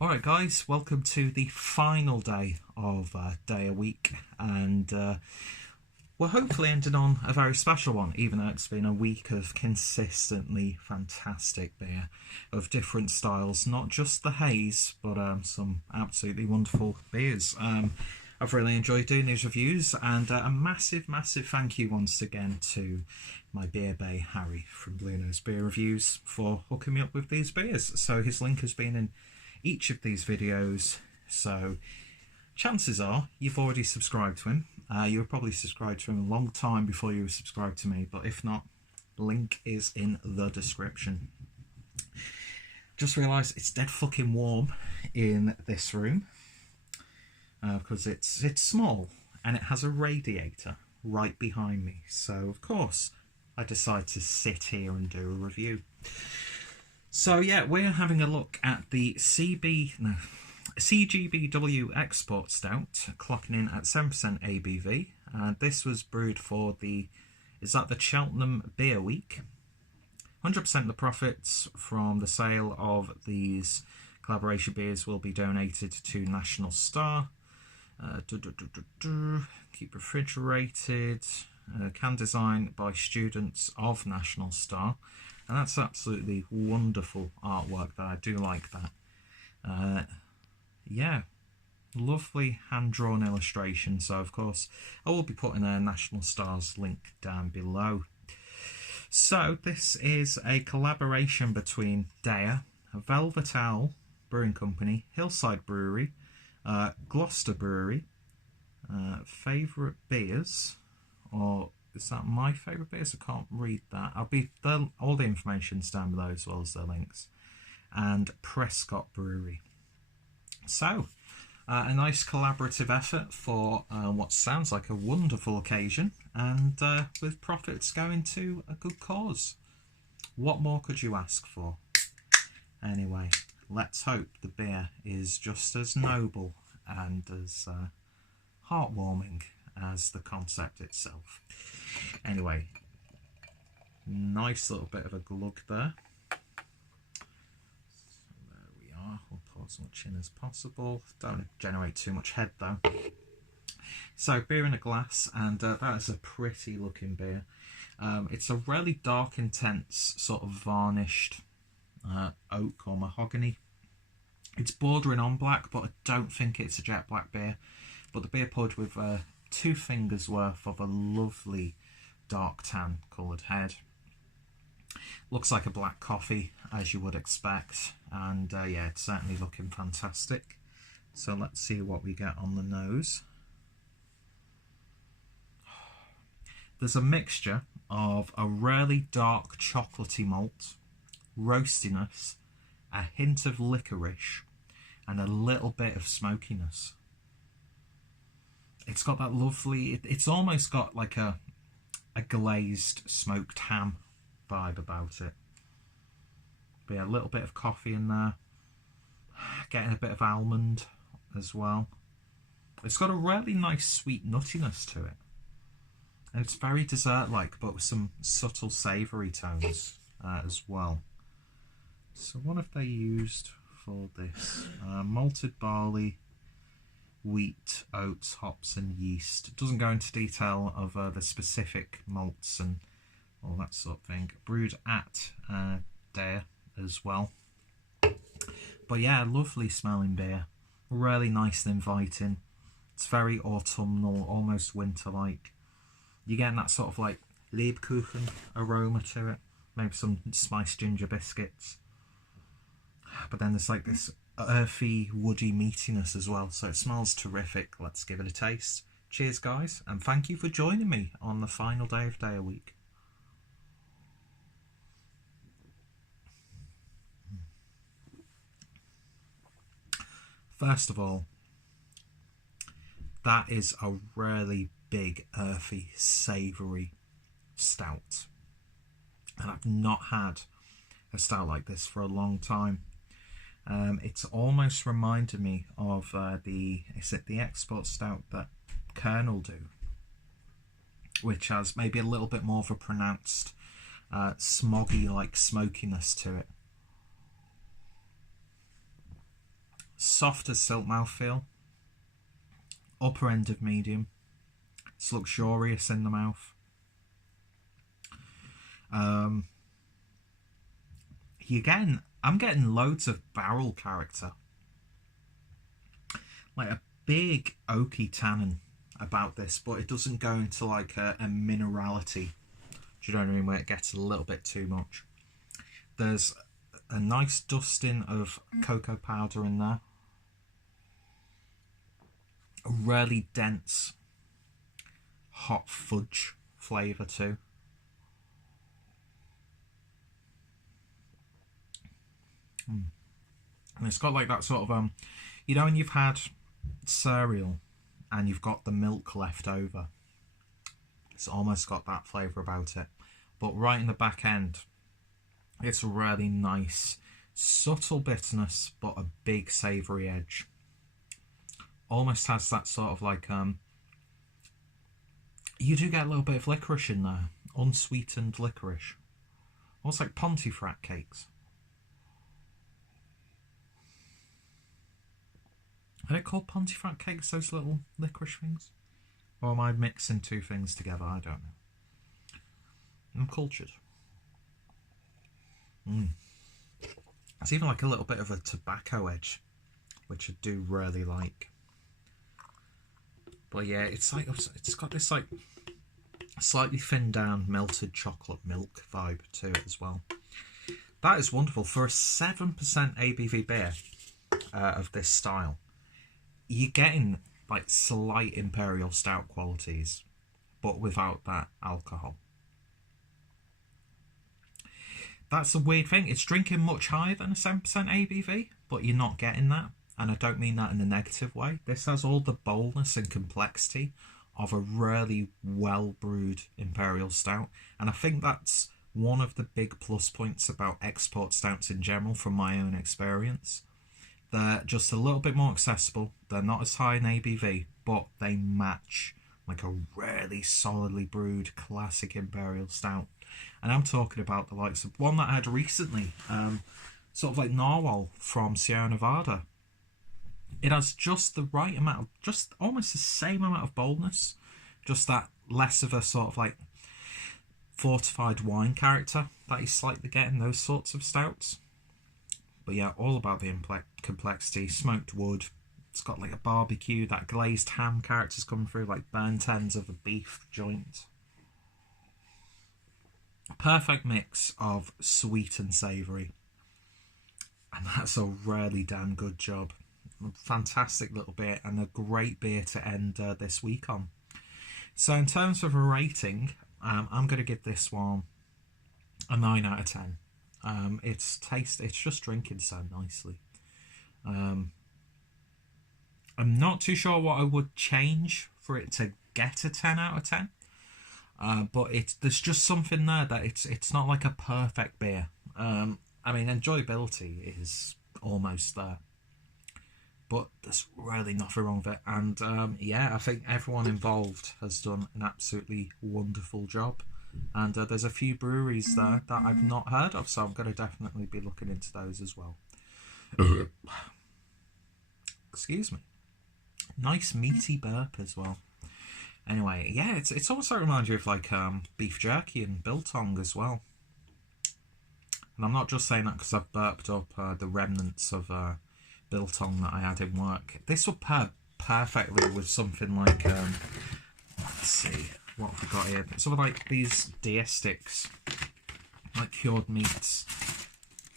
Alright guys, welcome to the final day of Deya week, and we're hopefully ending on a very special one, even though it's been a week of consistently fantastic beer of different styles, not just the haze, but some absolutely wonderful beers. I've really enjoyed doing these reviews, and a massive thank you once again to my Beer Bae Harry from Blue Nose Beer Reviews for hooking me up with these beers. So his link has been in each of these videos, so chances are you've already subscribed to him. You were probably subscribed to him a long time before you were subscribed to me, but if not, link is in the description. Just realised it's dead fucking warm in this room because it's small and it has a radiator right behind me, so of course I decided to sit here and do a review. So yeah, we're having a look at the CGBW Export Stout, clocking in at 7% ABV. This was brewed for the Cheltenham Beer Week. 100% of the profits from the sale of these collaboration beers will be donated to National Star. Keep refrigerated. Can design by students of National Star. And that's absolutely wonderful artwork that I do like that. Yeah, lovely hand-drawn illustration. So, of course, I will be putting a National Star's link down below. So, this is a collaboration between Deya, Velvet Owl Brewing Company, Hillside Brewery, Gloucester Brewery, Favourite Beers, or is that my favourite beers? I can't read that. All the information's down below as well as the links. And Prescott Brewery. So, a nice collaborative effort for what sounds like a wonderful occasion, and with profits going to a good cause. What more could you ask for? Anyway, let's hope the beer is just as noble and as heartwarming as the concept itself. Anyway, nice little bit of a glug there. So there we are. We'll pour as much in as possible. Don't generate too much head though. So beer in a glass, and that is a pretty looking beer. It's a really dark, intense, sort of varnished oak or mahogany. It's bordering on black, but I don't think it's a jet black beer. But the beer poured with 2 fingers worth of a lovely dark tan coloured head. Looks like a black coffee, as you would expect, and yeah, it's certainly looking fantastic. So let's see what we get on the nose. There's a mixture of a really dark chocolatey malt, roastiness, a hint of licorice, and a little bit of smokiness. It's got that lovely, it's almost got like a glazed smoked ham vibe about it. But yeah, a little bit of coffee in there. Getting a bit of almond as well. It's got a really nice sweet nuttiness to it. And it's very dessert-like, but with some subtle savoury tones as well. So what have they used for this? Malted barley, wheat, oats, hops and yeast. It doesn't go into detail of the specific malts and all that sort of thing. Brewed at Deya as well. But yeah, lovely smelling beer. Really nice and inviting. It's very autumnal, almost winter-like. You're getting that sort of like Lebkuchen aroma to it. Maybe some spiced ginger biscuits. But then there's like this earthy, woody meatiness as well, so it smells terrific. Let's give it a taste. Cheers guys, and thank you for joining me on the final day of Deya week. First of all, that is a really big, earthy, savoury stout, and I've not had a stout like this for a long time. It's almost reminded me of the export stout that Colonel do, which has maybe a little bit more of a pronounced smoggy like smokiness to it. soft as silk mouthfeel. Upper end of medium. It's luxurious in the mouth. I'm getting loads of barrel character. Like a big oaky tannin about this, but it doesn't go into like a minerality. Do you know what I mean? Where it gets a little bit too much. There's a nice dusting of cocoa powder in there. A really dense hot fudge flavour too. And it's got like that sort of you know when you've had cereal and you've got the milk left over, it's almost got that flavour about it, but right in the back end it's a really nice subtle bitterness but a big savoury edge. Almost has that sort of like you do get a little bit of licorice in there, unsweetened licorice, almost like Pontefract cakes. Are they called Pontefract cakes, those little licorice things? Or am I mixing two things together? I don't know. I'm cultured. It's even like a little bit of a tobacco edge, which I do really like. But yeah, it's got this like slightly thinned down melted chocolate milk vibe to it as well. That is wonderful. For a 7% ABV beer of this style, you're getting like slight imperial stout qualities, but without that alcohol. That's a weird thing. It's drinking much higher than a 7% ABV, but you're not getting that. And I don't mean that in a negative way. This has all the boldness and complexity of a really well brewed imperial stout. And I think that's one of the big plus points about export stouts in general from my own experience. They're just a little bit more accessible. They're not as high in ABV, but they match like a really solidly brewed classic imperial stout. And I'm talking about the likes of one that I had recently, sort of like Narwhal from Sierra Nevada. It has just the right amount of, just almost the same amount of boldness, just that less of a sort of like fortified wine character that you slightly get in those sorts of stouts. But yeah, all about the complexity. Smoked wood. It's got like a barbecue. That glazed ham character's coming through, like burnt ends of a beef joint. Perfect mix of sweet and savoury. And that's a really damn good job. A fantastic little beer and a great beer to end this week on. So in terms of a rating, I'm going to give this one a 9 out of 10. It's just drinking so nicely. I'm not too sure what I would change for it to get a 10 out of 10. But there's just something there that it's not like a perfect beer. I mean, enjoyability is almost there, but there's really nothing wrong with it. And yeah, I think everyone involved has done an absolutely wonderful job. And there's a few breweries there that I've not heard of, so I'm going to definitely be looking into those as well. Excuse me. Nice meaty burp as well. Anyway, yeah, it's also reminds you of like beef jerky and biltong as well. And I'm not just saying that because I've burped up the remnants of biltong that I had in work. This will pair perfectly with something like, let's see, what have we got here? Something like these Deya sticks, like cured meats.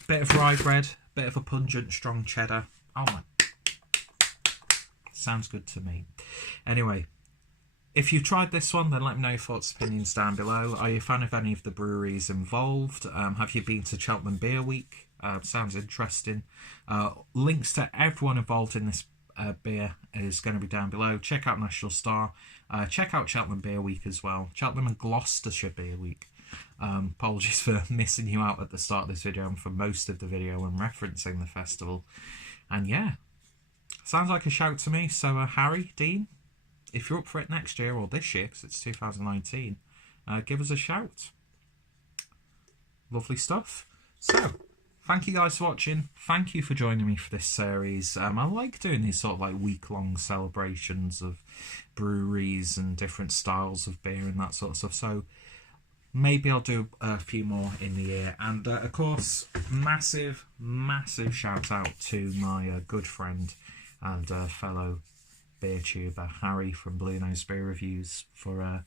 Bit of rye bread, bit of a pungent, strong cheddar. Oh my, sounds good to me. Anyway, if you've tried this one, then let me know your thoughts and opinions down below. Are you a fan of any of the breweries involved? Have you been to Cheltenham Beer Week? Sounds interesting. Links to everyone involved in this beer is going to be down below. Check out National Star. Check out Cheltenham Beer Week as well. Cheltenham and Gloucestershire Beer Week. Apologies for missing you out at the start of this video and for most of the video when referencing the festival. And yeah, sounds like a shout to me. So Harry, Dean, if you're up for it next year or this year, because it's 2019, give us a shout. Lovely stuff. So, thank you guys for watching. Thank you for joining me for this series. I like doing these sort of like week-long celebrations of breweries and different styles of beer and that sort of stuff. So maybe I'll do a few more in the year. And of course, massive shout out to my good friend and fellow beer tuber Harry from Blue Nose Beer Reviews for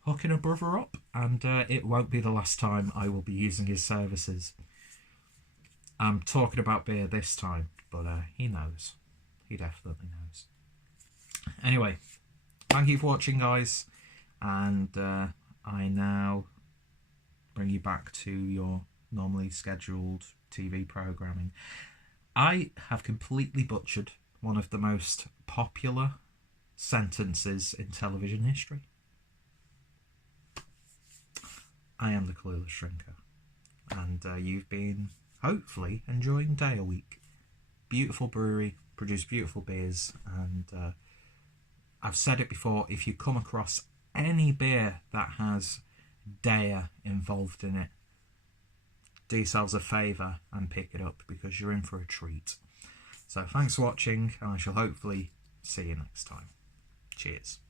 hooking a brother up. And it won't be the last time I will be using his services. I'm talking about beer this time, but he knows. He definitely knows. Anyway, thank you for watching, guys. And I now bring you back to your normally scheduled TV programming. I have completely butchered one of the most popular sentences in television history. I am the Clueless Shrinker. And you've been hopefully enjoying Deya week. Beautiful brewery, produce beautiful beers, and I've said it before, if you come across any beer that has Deya involved in it, do yourselves a favour and pick it up, because you're in for a treat. So thanks for watching, and I shall hopefully see you next time. Cheers.